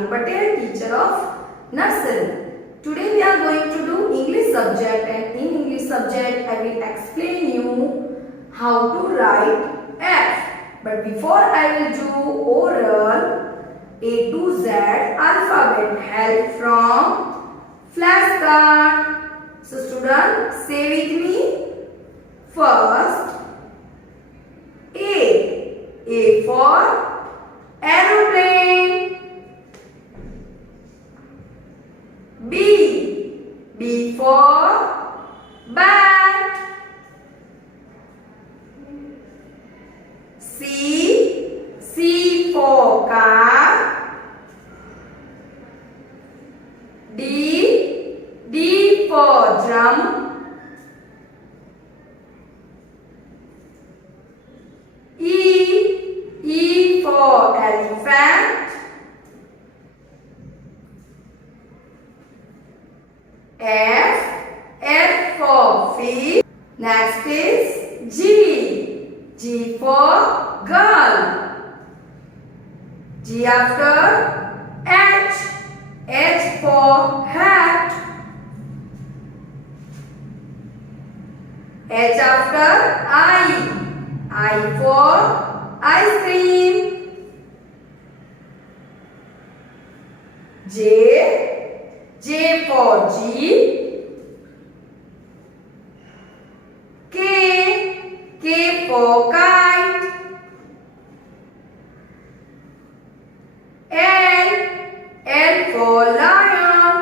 Gandhi Patel, teacher of nursery. Today we are going to do English subject, and in English subject I will explain you how to write F. But before I will do oral A to Z alphabet help from flashcard. So students, say with me. First, A. A for aeroplane. B. B for bat. C. C for car. D. D for drum. E for elephant. F for fish. Next is G. G for girl. G after H. H for hat. H after I. I for ice cream. J for jeep. K for kite. L for lion.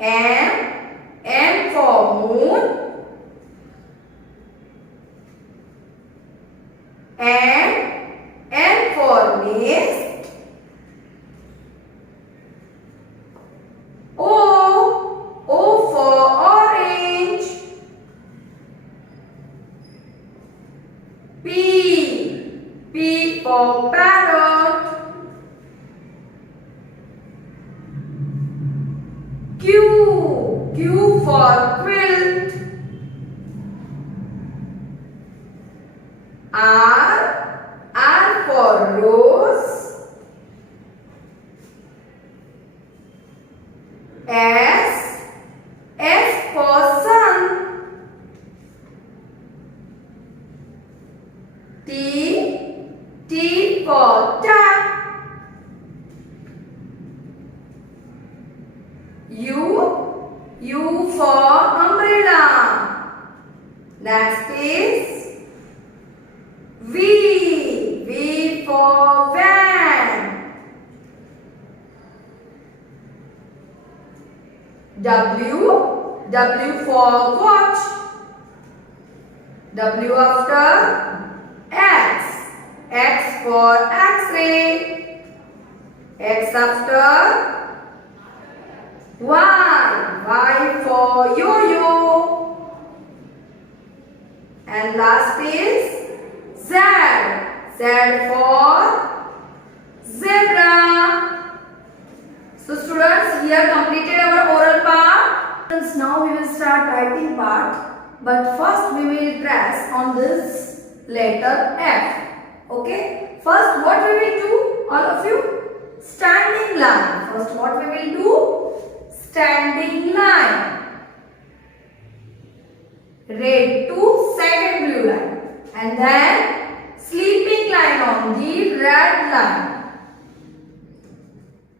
M for moon. N for nest. O for orange. P for parrot. Q for quilt. R for rose. S for sun. T for tap. U for umbrella. Next is V for van. W for watch. W after X for X-ray. X after Y for yo-yo. And last is Z for zebra. So students, we have completed our oral part. Students, now we will start writing part. But first we will press on this letter F. Okay. First what we will do, all of you? Standing line. First what we will do? Standing line. Red to second blue line. And then sleeping line on the red line.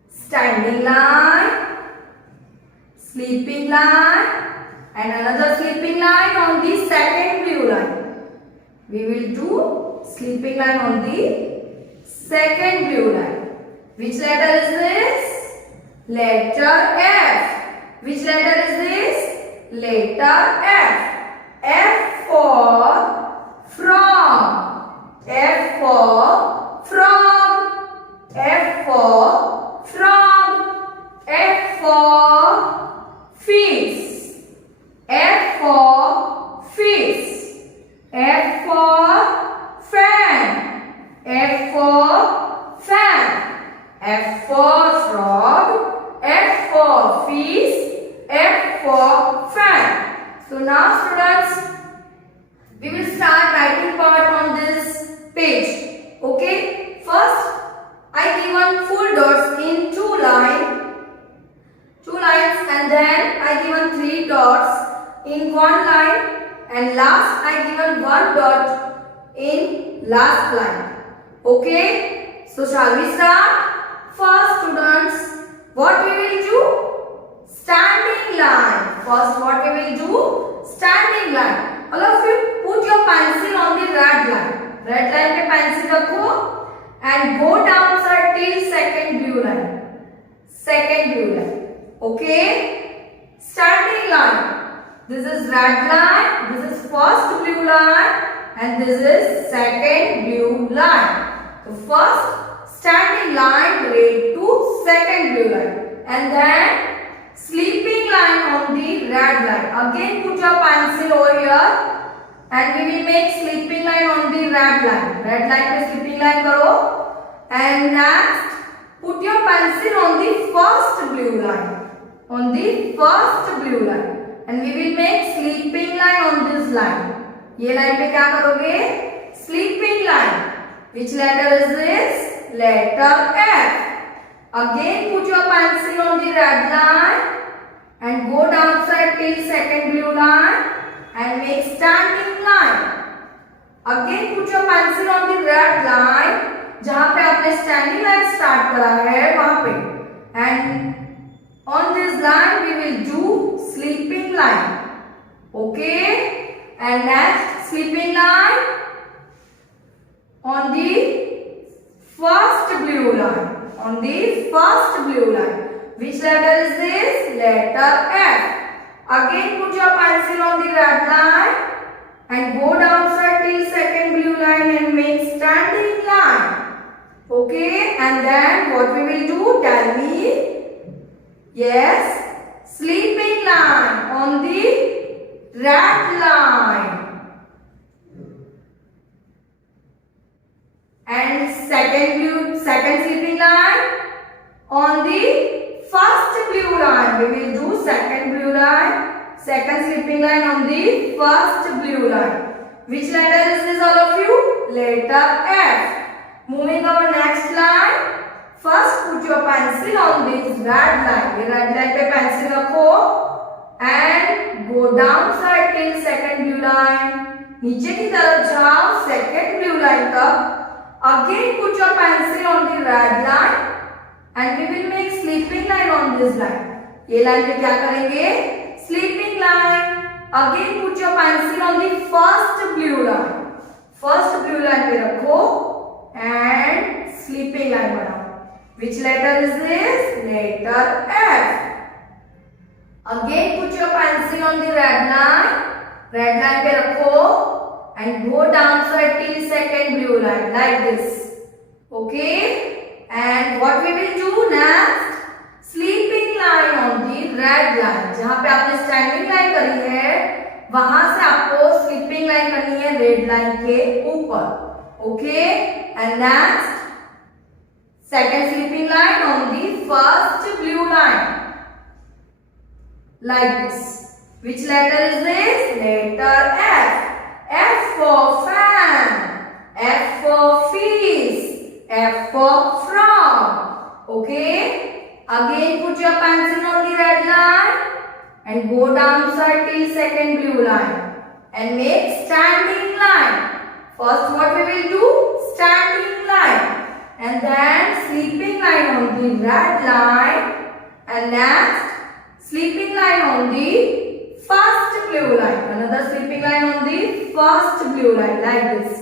Standing line. Sleeping line. And another sleeping line on the second blue line. We will do sleeping line on the second blue line. Which letter is this? Letter F. Which letter is this? Letter F. F for frog. F for frog. F for frog. F for fish. F for fish. F for fan. F for fan. F for frog. F for fish. F for fan. So now students, we will start writing part on this page. Okay, first I given full dots in two lines, and then I given three dots in one line, and last I given one dot in last line. Okay, so shall we start? First, students, what we will do? Standing line. First, what we will do? Standing line. All of you put your pencil on the red line. Red line पे pencil रखो and go down sir till second blue line. Second blue line. Okay. Standing line. This is red line. This is first blue line, and this is second blue line. So first standing line red to second blue line, and then sleeping line on the red line. Again put your pencil over here and we will make sleeping line on the red line. Red line पे sleeping line करो, and next put your pencil on the first blue line. On the first blue line, and we will make sleeping line on this line. ये line पे क्या करोगे? Sleeping line. Which letter is this? Letter F. Again put your pencil on the red line and go downside till second blue line and make standing line. Again put your pencil on the red line जहाँ पे आपने standing line start करा है वहाँ पे, and on this line we will do sleeping line. Okay, and next sleeping line on the first blue line. On the first blue line. Which letter is this? Letter F. Again put your pencil on the red line and go downside till second blue line and make standing line. Okay, and then what we will do? Tell me. Yes, sleeping line on the red line. And second sleeping line on the first blue line. We will do second blue line, second sleeping line on the first blue line. Which letter is this, all of you? Letter F. Moving our next line. First put your pencil on this red line. ये red line पे pencil रखो and go down side till second blue line. नीचे की तरफ जाओ second blue line तक. Again put your pencil on the red line and we will make sleeping line on this line. ये line पे क्या करेंगे? Sleeping line. Again put your pencil on the first blue line. First blue line पे रखो and sleeping line बनाओ. Which letter is this? Letter F. Again put your pencil on the red line. Red line पे रखो and go downside till second blue line like this. Okay, and what we will do next? Sleeping line on the red line. जहाँ पे आपने standing line करी है वहां से आपको sleeping line करनी है red line के ऊपर. Okay, and next second sleeping line on the first blue line like this. Which letter is this? Letter F. F for fan, F for fish, F for frog. Okay, again put your pencil on the red line and go downside till second blue line and make standing line. First what we will do? Standing line, and then sleeping line on the red line, and next sleeping line on the first blue line. Another sleeping line on the first blue line like this.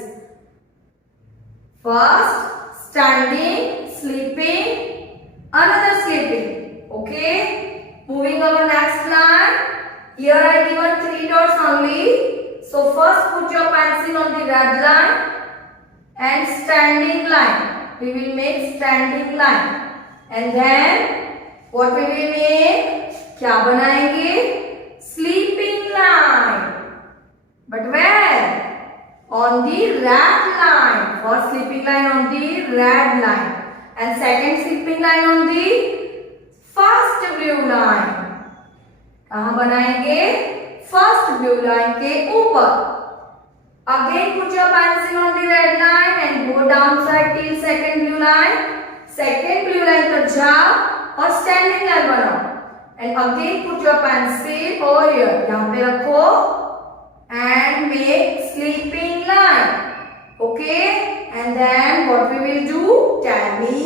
First standing, sleeping, another sleeping. Okay, moving our next line. Here I given 3 dots only. So first put your pencil on the red line and standing line. We will make standing line, and then what we will make? क्या बनाएंगे? Sleeping line. But where? On the red line. First sleeping line on the red line, and second sleeping line on the first blue line. कहाँ बनाएंगे? First blue line के ऊपर. Again put your pencil on the red line and go down side till second blue line. Second blue line तक जाओ और standing line बनाओ. And again put your pencil over here. यहाँ पे रखो and make sleeping line. Okay? And then what we will do? Tell me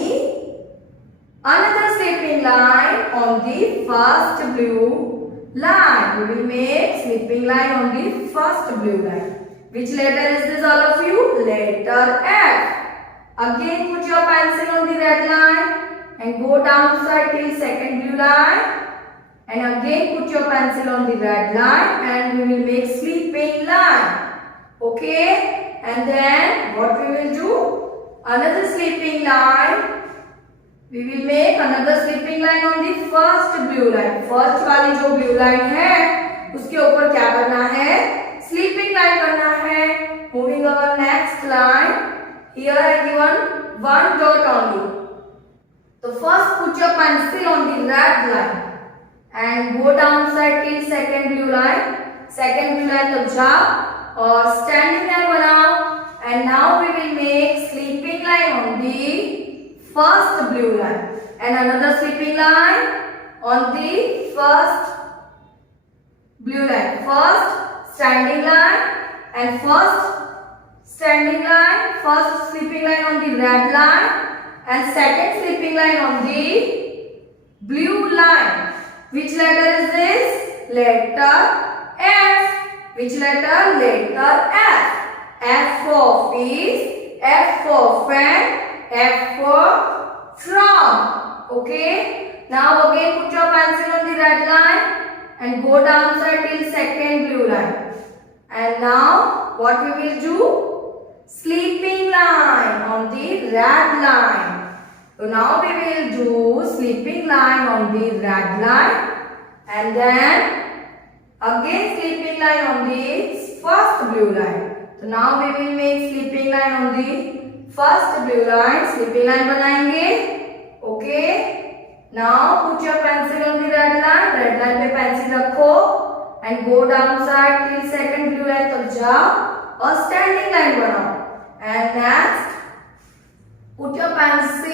another sleeping line on the first blue line. We will make sleeping line on the first blue line. Which letter is this, all of you? Letter F. Again put your pencil on the red line and go down side till second blue line. And again put your pencil on the red line and we will make sleeping line. Okay? And then what we will do? Another sleeping line. We will make another sleeping line on the first blue line. First वाली जो blue line है उसके ऊपर क्या करना है? Sleeping line करना है. Moving our next line. Here I given one dot only. So first put your pencil on the red line and go down side till second blue line. Second blue line तक जाओ और standing line बनाओ. And now we will make sleeping line on the first blue line and another sleeping line on the first blue line. First standing line and first standing line, first sleeping line on the red line and second sleeping line on the blue line. Which letter is this? Letter F. Which letter? Letter F. F for fish, F for fan, F for frog. Okay. Now again put your pencil on the red line and go down side till second blue line. And now what we will do? Sleeping line on the red line. So now we will do sleeping line on the red line and then again sleeping line on the first blue line. So now we will make sleeping line on the first blue line. Sleeping line बनाएंगे. Okay. Now put your pencil on the red line. Red line पे pencil रखो and go down side till second blue line तक जाओ और standing line बनाओ. And next put your pencil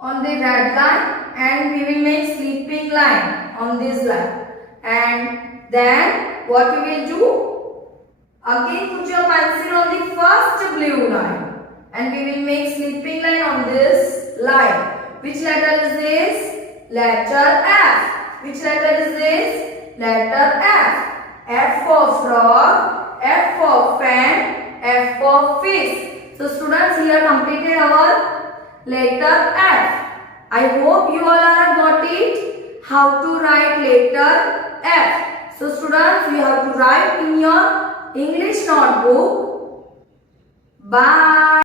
on the red line and we will make sleeping line on this line. And then what we will do? Again put your pencil on the first blue line and we will make sleeping line on this line. Which letter is this? Letter F. Which letter is this? Letter F. F for frog, F for fan, F for fish. So students, here completed our letter F. I hope you all are got it. How to write letter F. So students, you have to write in your English notebook. Bye.